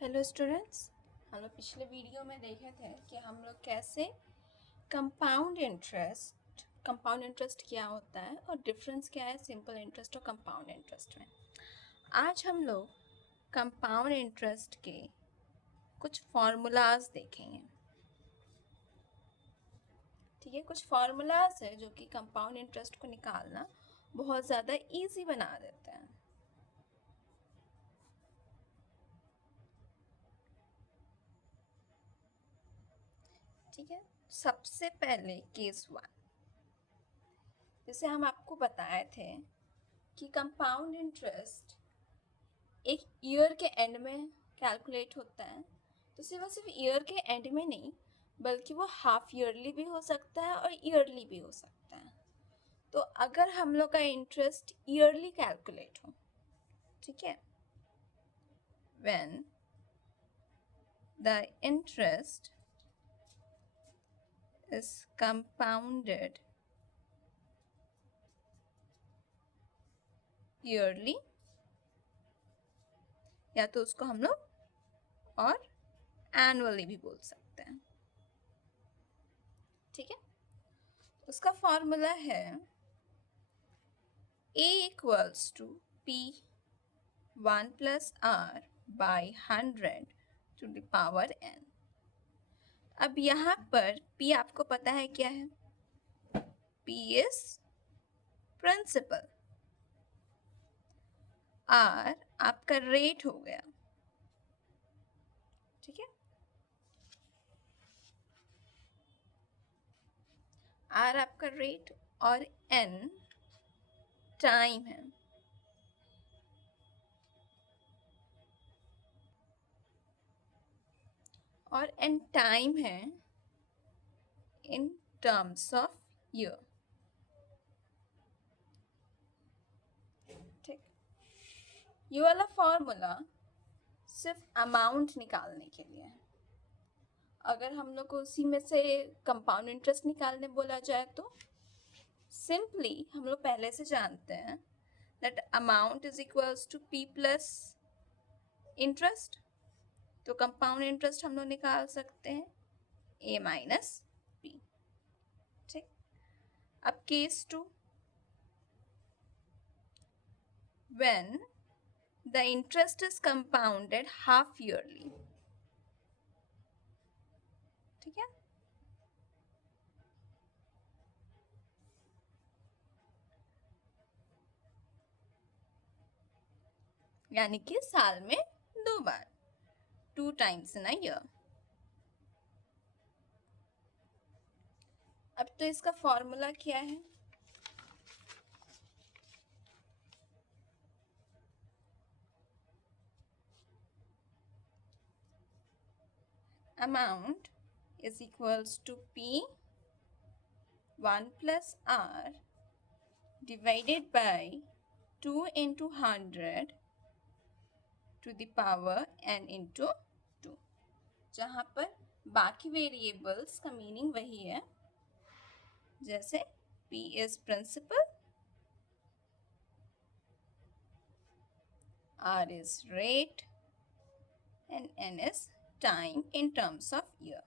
Hello students, हम लोग पिछले वीडियो में देखे थे कि हम लोग कैसे कंपाउंड इंटरेस्ट क्या होता है और डिफरेंस क्या है सिंपल इंटरेस्ट और कंपाउंड इंटरेस्ट में। आज हम लोग कंपाउंड इंटरेस्ट के कुछ फार्मूलाज देखेंगे। ठीक है, कुछ फार्मूलाज है जो कि कंपाउंड इंटरेस्ट को निकालना बहुत ज़्यादा इजी बना देते हैं। ठीक है, सबसे पहले केस 1, जैसे हम आपको बताए थे कि कंपाउंड इंटरेस्ट एक ईयर के एंड में कैलकुलेट होता है। तो सिर्फ ईयर के एंड में नहीं, बल्कि वो हाफ ईयरली भी हो सकता है और ईयरली भी हो सकता है। तो अगर हम लोग का इंटरेस्ट ईयरली कैलकुलेट हो, ठीक है, when the interest is compounded yearly, या तो उसको हम लोग और एनुअली भी बोल सकते हैं। ठीक है, उसका फॉर्मूला है A equals to P 1 plus R by 100 to the power n। अब यहाँ पर P आपको पता है क्या है? P is प्रिंसिपल, R आपका रेट हो गया। ठीक है, R आपका रेट और n टाइम है। और n टाइम है इन टर्म्स ऑफ ईयर। ठीक, ये वाला फॉर्मूला सिर्फ अमाउंट निकालने के लिए है। अगर हम लोग को उसी में से कंपाउंड इंटरेस्ट निकालने बोला जाए तो सिंपली हम लोग पहले से जानते हैं that amount is equals to P plus interest. तो कंपाउंड इंटरेस्ट हम लोग निकाल सकते हैं A माइनस P। ठीक, अब case 2, when the interest is compounded half yearly. ठीक है, यानी कि साल में 2 बार, 2 times in a year। अब तो इसका फॉर्मूला क्या है? Amount is equals to P 1 plus R divided by 2 into 100 to the power n into 2, जहाँ पर बाकी वेरिएबल्स का मीनिंग वही है, जैसे P is principal, R is rate and n is time in terms of year।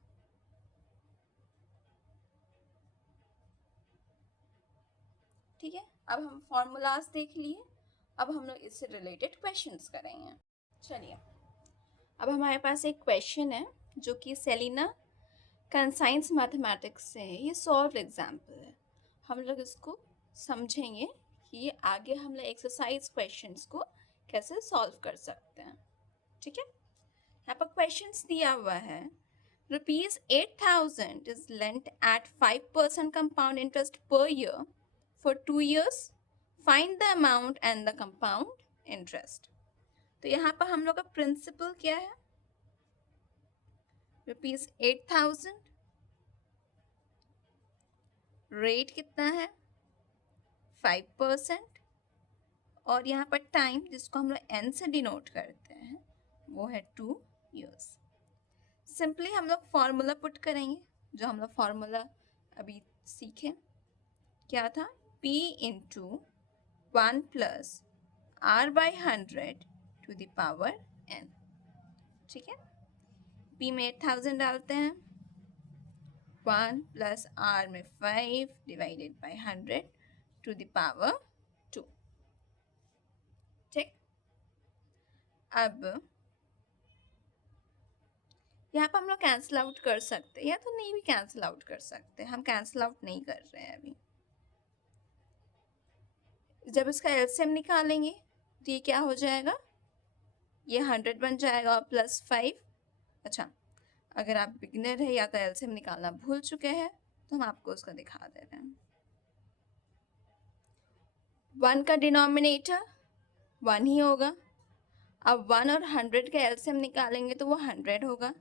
ठीक है, अब हम फॉर्मूलाज देख लिए, अब हम लोग इससे रिलेटेड क्वेश्चंस करेंगे। चलिए, अब हमारे पास एक क्वेश्चन है जो कि सेलिना कंसाइंस मैथमेटिक्स से है। ये सॉल्व एग्जाम्पल है। हम लोग इसको समझेंगे कि आगे हम लोग एक्सरसाइज क्वेश्चंस को कैसे सॉल्व कर सकते हैं। ठीक है, यहाँ पर क्वेश्चंस दिया हुआ है, ₹8,000 is lent at 5% compound interest per year for 2 years. Find the amount and the compound interest। तो यहाँ पर हम लोग का प्रिंसिपल क्या है? ₹8,000। रेट कितना है? 5%। और यहाँ पर टाइम, जिसको हम लोग n से डिनोट करते हैं, वो है 2 years। सिंपली हम लोग फॉर्मूला पुट करेंगे, जो हम लोग फॉर्मूला अभी सीखे। क्या था? P into 1 plus R by 100 to the power n। ठीक है। P में 8000 डालते हैं, 1 प्लस R में 5 divided by 100 to the power 2। ठीक, अब यहाँ पर हम लोग कैंसिल आउट कर सकते हैं या तो नहीं भी कैंसिल आउट कर सकते हैं। हम कैंसिल आउट नहीं कर रहे हैं अभी। जब इसका एलसीएम निकालेंगे तो ये क्या हो जाएगा, ये 100 बन जाएगा प्लस 5। अच्छा, अगर आप बिगिनर है या तो एलसीएम निकालना भूल चुके हैं तो हम आपको उसका दिखा दे रहे हैं। 1 का डिनोमिनेटर 1 ही होगा। अब 1 और 100 का एलसीएम निकालेंगे तो वो 100 होगा।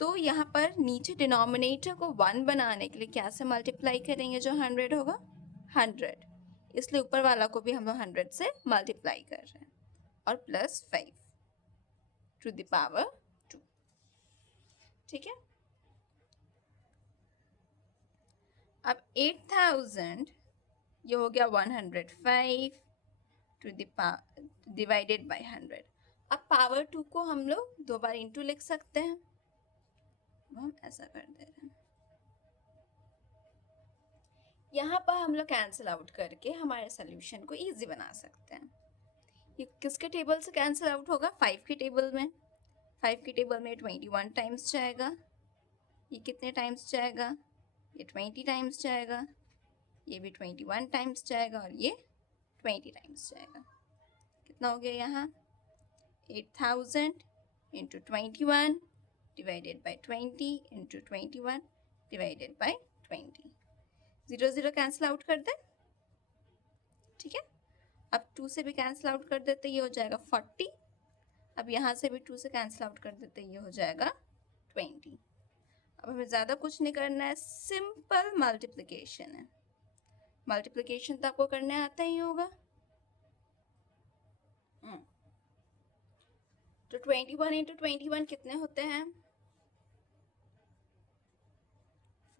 तो यहाँ पर नीचे डिनोमिनेटर को 1 बनाने के लिए क्या से मल्टीप्लाई करेंगे जो 100 होगा, 100, इसलिए ऊपर वाला को भी हम लोग 100 से मल्टीप्लाई कर रहे हैं और प्लस 5 टू द पावर 2। ठीक है, अब 8000 ये हो गया 105 to the power divided by 100। अब पावर 2 को हम लोग 2 बार इंटू लिख सकते हैं, हम ऐसा कर दे रहे हैं। यहाँ पर हम लोग कैंसिल आउट करके हमारे सोल्यूशन को इजी बना सकते हैं। ये किसके टेबल से कैंसिल आउट होगा, 5 के टेबल में। 5 के टेबल में 21 टाइम्स जाएगा, ये कितने टाइम्स जाएगा, ये 20 टाइम्स जाएगा, ये भी 21 टाइम्स जाएगा और ये 20 टाइम्स जाएगा। कितना हो गया यहाँ, 8000 into 21 divided by 20 into 21 divided by 20। 0 0 cancel out कर दे। ठीक है, अब 2 से भी कैंसिल आउट कर देते, ये हो जाएगा 40। अब यहाँ से भी 2 से कैंसिल आउट कर देते, ये हो जाएगा 20। अब हमें ज़्यादा कुछ नहीं करना है, सिंपल मल्टीप्लिकेशन है। मल्टीप्लिकेशन तो आपको करने आता ही होगा। तो 21 इंटू 21 कितने होते हैं,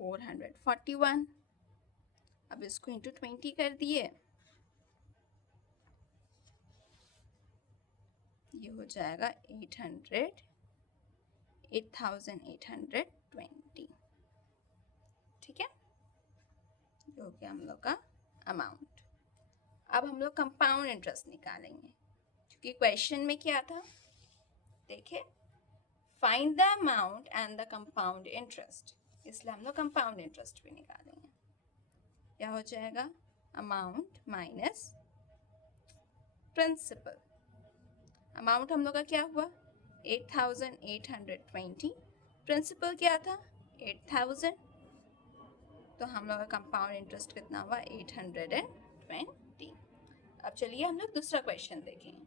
441। अब इसको इंटू 20 कर दिए, ये हो जाएगा 8820। ठीक है, ये हो गया हम लोग का अमाउंट। अब हम लोग कंपाउंड इंटरेस्ट निकालेंगे, क्योंकि क्वेश्चन में क्या था, देखिए, find the amount and the compound interest, इसलिए हम लोग कंपाउंड इंटरेस्ट भी निकालेंगे। क्या हो जाएगा, अमाउंट माइनस प्रिंसिपल। अमाउंट हम लोग का क्या हुआ, 8820, प्रिंसिपल क्या था 8000, तो हम लोग का कंपाउंड इंटरेस्ट कितना हुआ 820। अब चलिए हम लोग दूसरा क्वेश्चन देखेंगे।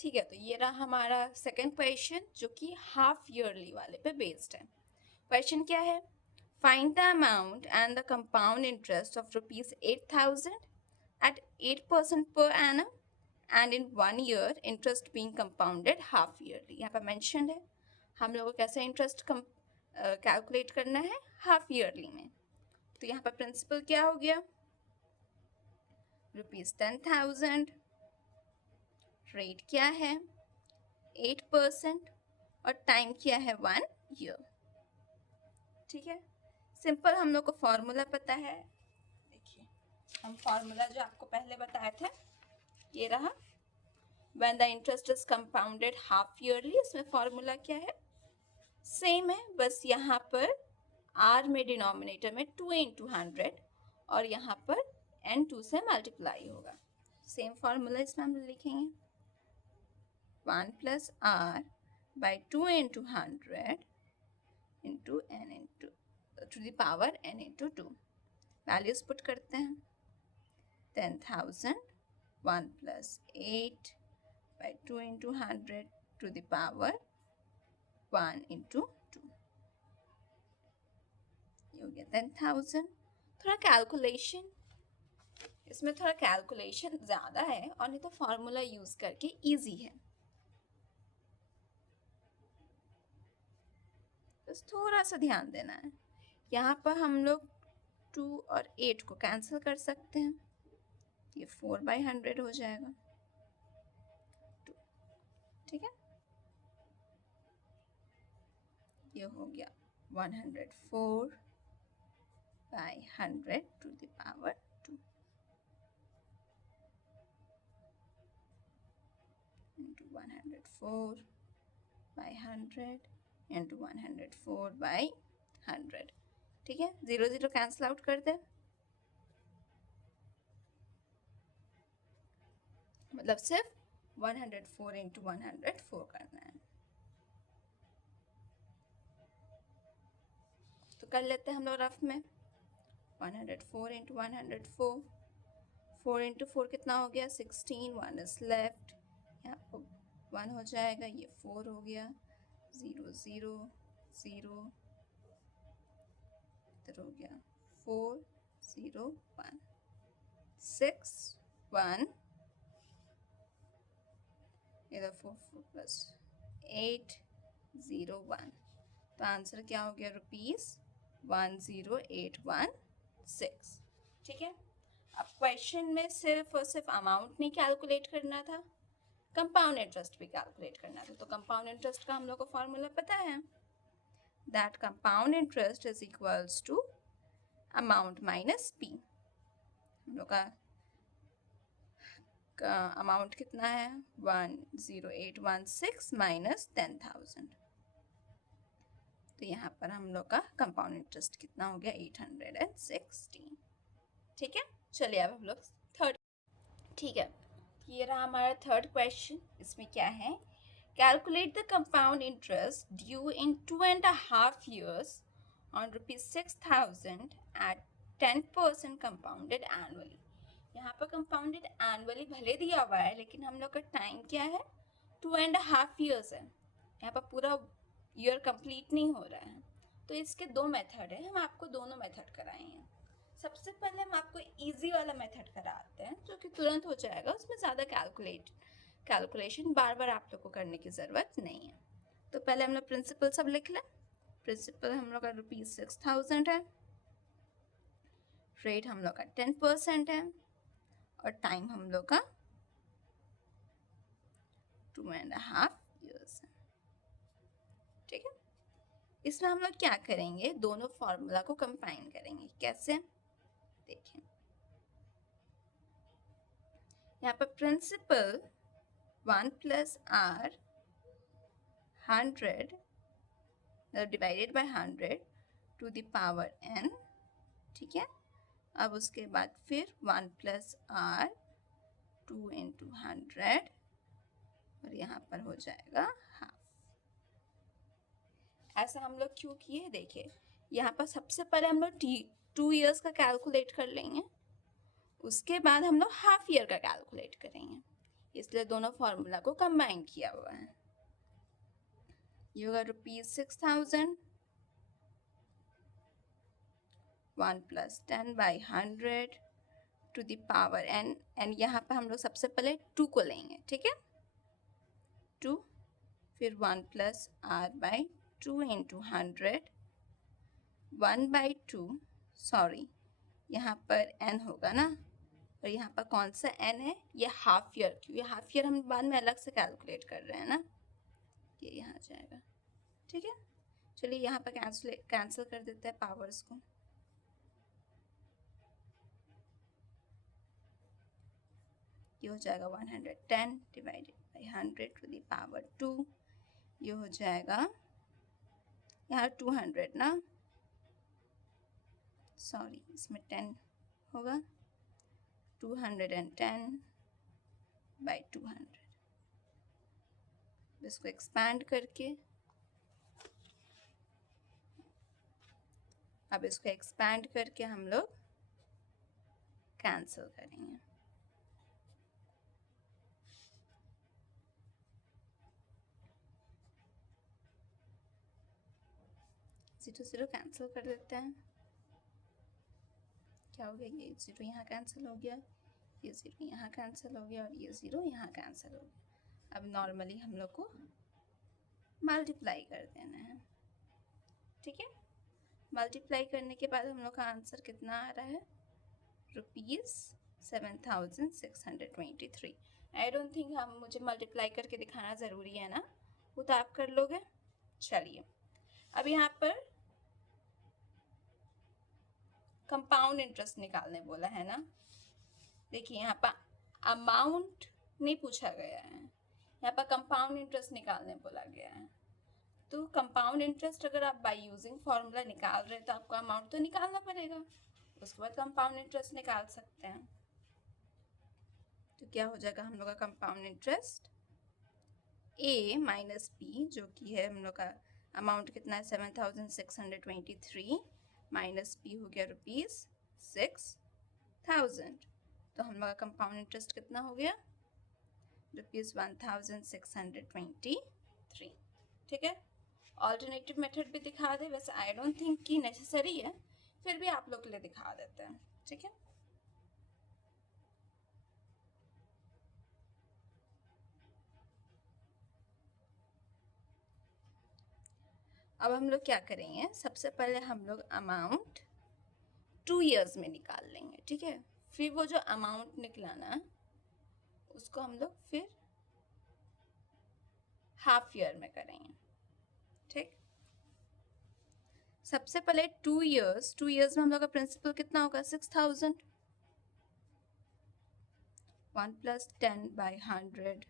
ठीक है, तो ये रहा हमारा सेकंड क्वेश्चन जो कि हाफ ईयरली वाले पे बेस्ड है। क्वेश्चन क्या है, find the amount and the compound interest of ₹8000 at 8% per annum and in 1 year interest being compounded half yearly। यहाँ पर mentioned है हम लोगों को कैसे इंटरेस्ट कैलकुलेट करना है, हाफ ईयरली में। तो यहाँ पर प्रिंसिपल क्या हो गया, ₹10,000, रेट क्या है 8% और टाइम क्या है 1 ईयर। ठीक है, सिंपल हम लोग को फॉर्मूला पता है। देखिए, हम फॉर्मूला जो आपको पहले बताए थे ये रहा, when the interest is compounded half yearly. इसमें फॉर्मूला क्या है, सेम है, बस यहाँ पर r में डिनोमिनेटर में 2 इंटू 100 और यहाँ पर n2 से मल्टीप्लाई होगा। सेम फॉर्मूला इसमें हम लिखेंगे, 1 plus r by 2 into 100 into n into to the power n into 2। Values put करते हैं, 10,000 1 plus 8 by 2 into 100 to the power 1 into 2, ये हो गया 10,000। थोड़ा कैलकुलेशन, इसमें थोड़ा कैलकुलेशन ज़्यादा है और नहीं तो फॉर्मूला यूज़ करके इजी है, बस थोड़ा सा ध्यान देना है। यहाँ पर हम लोग 2 और 8 को कैंसिल कर सकते हैं, ये 4/100 हो जाएगा 2। ठीक है, ये हो गया 104 by 100 to the power 2 into 104 by 100 into 104 by 100. ठीक है, 0 0 कैंसिल आउट कर दे, मतलब सिर्फ 104 into 104 करना है। तो कर लेते हैं हम लोग रफ में। 104 into 104, 4 into 4 कितना हो गया 16, 1 इज लेफ्ट, यहाँ पर 1 हो जाएगा, ये 4 हो गया, 0 0 0, इधर हो गया 4 0 1, 6 1, इधर 4 4 प्लस 8 0 1, तो आंसर क्या हो गया ₹10816। ठीक है, अब क्वेश्चन में सिर्फ और सिर्फ अमाउंट नहीं कैलकुलेट करना था, कंपाउंड इंटरेस्ट भी कैलकुलेट करना था। तो कंपाउंड इंटरेस्ट का हम लोग को फॉर्मूला पता है, that compound interest is equals to amount minus P. हम लोग का अमाउंट कितना है 10816 माइनस 10,000, तो यहाँ पर हम लोग का कंपाउंड इंटरेस्ट कितना हो गया 816। ठीक है, चलिए अब हम लोग थर्ड, ठीक है, ये रहा हमारा थर्ड क्वेश्चन। इसमें क्या है, calculate the compound interest due in 2.5 years on ₹6,000 at 10% compounded annually। यहाँ पर कंपाउंडेड एनुअली भले दिया हुआ है, लेकिन हम लोग का टाइम क्या है 2.5 years है, यहाँ पर पूरा ईयर कंप्लीट नहीं हो रहा है। तो इसके दो मेथड है, हम आपको दोनों मेथड कराएंगे। सबसे पहले हम आपको इजी वाला मेथड कराते हैं जो कि तुरंत हो जाएगा, उसमें ज़्यादा कैलकुलेशन बार बार आप लोग को करने की ज़रूरत नहीं है। तो पहले हम लोग प्रिंसिपल सब लिख लें। प्रिंसिपल हम लोग का ₹6,000 है, रेट हम लोग का 10% है, और टाइम हम लोग का 2.5 years है। ठीक है, इसमें हम लोग क्या करेंगे, दोनों फॉर्मूला को कंबाइन करेंगे। कैसे, देखें, यहाँ पर principal 1 + r 100 divided by 100 to the power n। ठीक है, अब उसके बाद फिर 1 + r 2 × 100, और यहाँ पर हो जाएगा हाफ। ऐसा हम लोग क्यों किए, देखिए यहाँ पर सबसे पहले हम लोग 2 years का कैलकुलेट कर लेंगे, उसके बाद हम लोग हाफ ईयर का कैलकुलेट करेंगे, इसलिए दोनों फॉर्मूला को कंबाइन किया हुआ है। ये होगा ₹6,000, 1 + 10/100 to the power n, and यहाँ पर हम लोग सबसे पहले 2 को लेंगे। ठीक है, 2, फिर 1 + r/2 × 100, 1/2, सॉरी यहाँ पर n होगा ना, और यहाँ पर कौन सा n है, ये हाफ ईयर, क्योंकि हाफ ईयर हम बाद में अलग से कैलकुलेट कर रहे हैं ना, ये यहाँ जाएगा। ठीक है, चलिए यहाँ पर कैंसिल कर देते हैं पावर्स को। ये हो जाएगा 110 divided by 100 to the power 2, ये हो जाएगा यहाँ 200 ना, सॉरी इसमें 10 होगा, 210/200। इसको एक्सपैंड करके, अब इसको एक्सपैंड करके हम लोग कैंसिल करेंगे। जीरो जीरो कैंसिल कर देते हैं, क्या हो गया, ये 0 यहाँ कैंसिल हो गया, ये 0 यहाँ कैंसिल हो गया, और ये 0 यहाँ कैंसिल हो गया। अब नॉर्मली हम लोग को मल्टीप्लाई कर देना है। ठीक है, मल्टीप्लाई करने के बाद हम लोग का आंसर कितना आ रहा है, ₹7,623। आई डोंट थिंक मुझे मल्टीप्लाई करके दिखाना ज़रूरी है ना, वो तो आप कर लोगे। चलिए अब यहाँ पर कंपाउंड इंटरेस्ट निकालने बोला है ना। देखिए यहाँ पर अमाउंट नहीं पूछा गया है, यहाँ पर कंपाउंड इंटरेस्ट निकालने बोला गया है। तो कंपाउंड इंटरेस्ट अगर आप बाय यूजिंग फॉर्मूला निकाल रहे हैं तो आपको अमाउंट तो निकालना पड़ेगा, उसके बाद कंपाउंड इंटरेस्ट निकाल सकते हैं। तो क्या हो जाएगा हम लोग का compound interest A minus B, जो कि है हम लोग का अमाउंट कितना है 7623, माइनस बी हो गया ₹6000। तो हम लोग का कंपाउंड इंटरेस्ट कितना हो गया ₹1623। ठीक है, ऑल्टरनेटिव मेथड भी दिखा दे, वैसे आई डोंट थिंक कि नेसेसरी है, फिर भी आप लोग के लिए दिखा देते हैं। ठीक है, अब हम लोग क्या करेंगे, सबसे पहले हम लोग अमाउंट 2 इयर्स में निकाल लेंगे। ठीक है, फिर वो जो अमाउंट निकला ना उसको हम लोग फिर हाफ ईयर में करेंगे। ठीक, सबसे पहले 2 इयर्स में हम लोग का प्रिंसिपल कितना होगा 6000, 1 + 10/100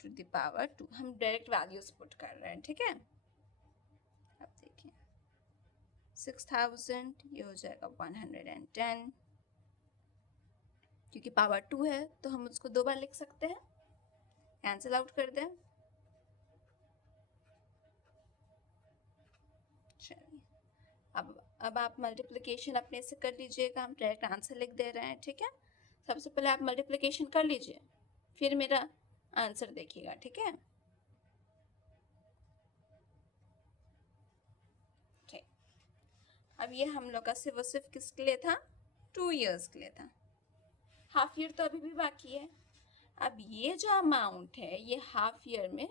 टू द पावर 2। हम डायरेक्ट वैल्यूज पुट कर रहे हैं। ठीक है, अब देखिए 6000 ये हो जाएगा 110, क्योंकि पावर 2 है तो हम उसको 2 बार लिख सकते हैं, कैंसिल आउट कर दें। चलिए, अब आप मल्टीप्लिकेशन अपने से कर लीजिएगा, हम डायरेक्ट आंसर लिख दे रहे हैं। ठीक है, सबसे पहले आप मल्टीप्लिकेशन कर लीजिए, फिर मेरा आंसर देखिएगा। ठीक है, ठीक, अब ये हम लोग का सिर्फ किसके लिए था, 2 इयर्स के लिए था, हाफ ईयर तो अभी भी बाकी है। अब ये जो अमाउंट है ये हाफ ईयर में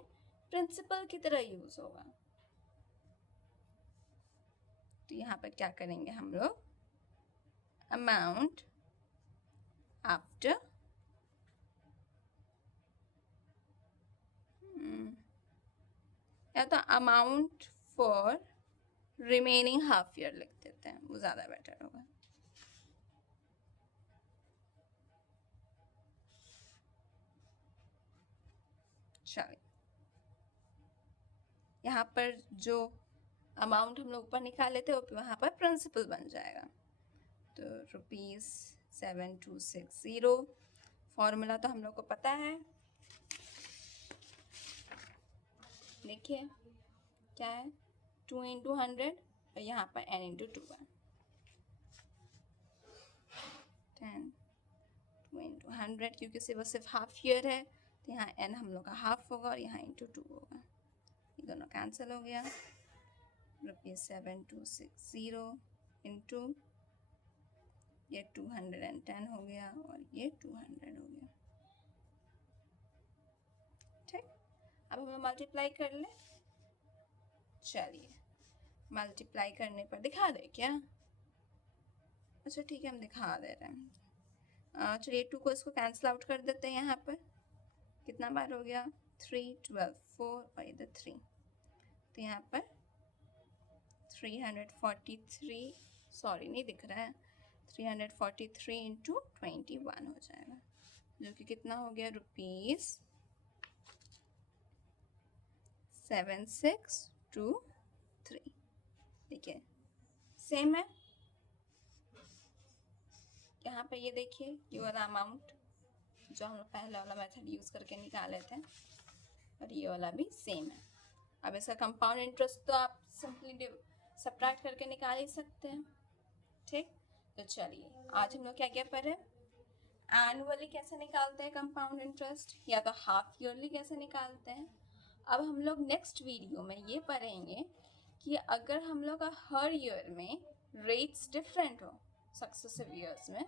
प्रिंसिपल की तरह यूज होगा। तो यहाँ पर क्या करेंगे हम लोग, अमाउंट आफ्टर या तो amount for remaining half year लिख देते हैं, वो ज़्यादा बेटर होगा। चलिए, यहाँ पर जो अमाउंट हम लोग ऊपर निकाले थे वहाँ पर प्रिंसिपल बन जाएगा। तो ₹7260, फॉर्मूला तो हम लोग को पता है। देखिए क्या है, 2 × 100 और यहाँ पर n × 2 है, 10 2 × 100, क्योंकि सिर्फ हाफ ईयर है तो यहाँ n हम लोग का हाफ होगा और यहाँ × 2 होगा, ये दोनों कैंसिल हो गया। ₹7260 इंटू ये 210 हो गया और ये 200 हो गया। ठीक, अब हम मल्टीप्लाई कर ले। चलिए, मल्टीप्लाई करने पर दिखा दे क्या, अच्छा ठीक है हम दिखा दे रहे हैं। चलिए 2 को इसको कैंसिल आउट कर देते हैं। यहाँ पर कितना बार हो गया, 3 12 4 और इधर 3, तो यहाँ पर 343, सॉरी नहीं दिख रहा है, 343 इंटू 21 हो जाएगा, जो कि कितना हो गया ₹7623। देखिए सेम है, यहाँ पे ये देखिए ये वाला अमाउंट जो हम लोग पहले वाला मेथड यूज़ करके निकाले थे और ये वाला भी सेम है। अब इसका कंपाउंड इंटरेस्ट तो आप सिंपली सब्ट्रैक्ट करके निकाल ही सकते हैं। ठीक, तो चलिए आज हम लोग क्या क्या पढ़े, एनुअली कैसे निकालते हैं कंपाउंड इंटरेस्ट, या तो हाफ ईयरली कैसे निकालते हैं। अब हम लोग नेक्स्ट वीडियो में ये पढ़ेंगे कि अगर हम लोग का हर ईयर में रेट्स डिफरेंट हो सक्सेसिव ईयर्स में,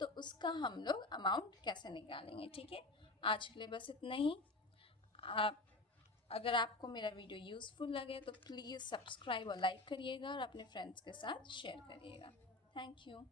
तो उसका हम लोग अमाउंट कैसे निकालेंगे। ठीक है, आज के लिए बस इतना ही। आप अगर आपको मेरा वीडियो यूज़फुल लगे तो प्लीज़ सब्सक्राइब और लाइक करिएगा और अपने फ्रेंड्स के साथ शेयर करिएगा। Thank you.